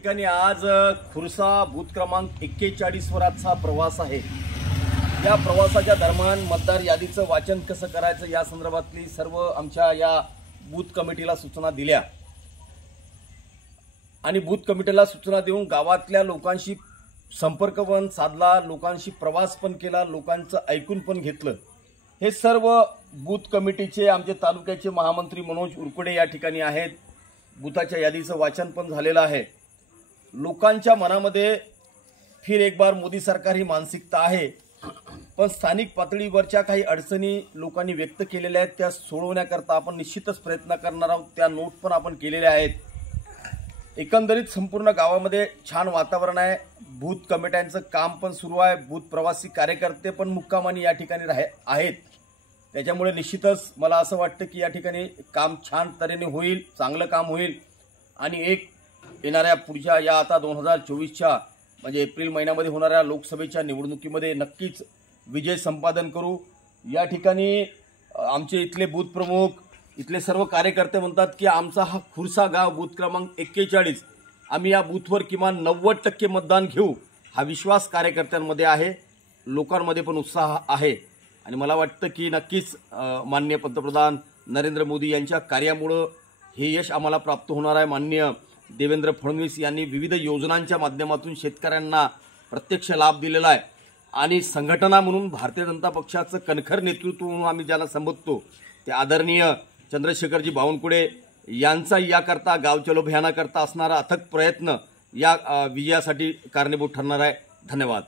ठिकाणी आज खुर्सा बूथ क्रमांक 41 वर आजचा प्रवास आहे। या प्रवासाच्या दरम्यान मतदार यादीचं वाचन कसं करायचं या संदर्भातली सर्व आमच्या या बूथ कमिटीला सूचना दिल्या आणि बूथ कमिटीला सूचना देऊन गावातल्या लोकांशी संपर्क पण साधला, लोकांशी प्रवास पण केला, लोकांचं ऐकून पण घेतलं। हे सर्व बूथ कमिटीचे आमचे तालुक्याचे महामंत्री मनोज उरकुडे या ठिकाणी आहेत। बूथाच्या यादीचं वाचन पण झालेलं आहे। लोकांच्या मनामध्ये फिर एक बार मोदी सरकार ही मानसिकता आहे, पण स्थानिक पातळीवरच्या काही अडचणी लोकांनी व्यक्त केलेल्या आहेत त्या सोडवण्याकरता आपण निश्चितच प्रयत्न करणार आहोत। त्या नोट पण आपण केलेल्या आहेत। एकंदरीत संपूर्ण गावामध्ये छान वातावरण आहे। बूथ कमिट्यांचं काम पण सुरू आहे। बूथ प्रवासी कार्यकर्ते पण मुक्कामानी या ठिकाणी आहेत। त्याच्यामुळे निश्चितच मला असं वाटतं की या ठिकाणी काम छान तऱ्हेने होईल, चांगलं काम होईल आणि एक येणाऱ्या पुढच्या या आता 2024च्या म्हणजे एप्रिल महिन्यामध्ये होणाऱ्या लोकसभेच्या निवडणुकीमध्ये नक्कीच विजय संपादन करू। या ठिकाणी आमचे इथले बूथ प्रमुख, इथले सर्व कार्यकर्ते म्हणतात की आमचा हा खुर्सा गाव बूथ क्रमांक 41 आम्ही या बूथवर किमान 90% मतदान घेऊ हा विश्वास कार्यकर्त्यांमध्ये आहे, लोकांमध्ये पण उत्साह आहे आणि मला वाटतं की नक्कीच माननीय पंतप्रधान नरेंद्र मोदी यांच्या कार्यामुळे हे यश आम्हाला प्राप्त होणार आहे। माननीय देवेंद्र फडणवीस यांनी विविध योजनांच्या माध्यमातून शेतकऱ्यांना प्रत्यक्ष लाभ दिलेला आहे आणि संघटना म्हणून भारतीय जनता पक्षाचं कणखर नेतृत्व म्हणून आम्ही ज्याला संबोधतो ते आदरणीय चंद्रशेखरजी बावनकुळे यांचा याकरता गाव चलो अभियानाकरता असणारा अथक प्रयत्न या विजयासाठी कारणीभूत ठरणार आहे। धन्यवाद।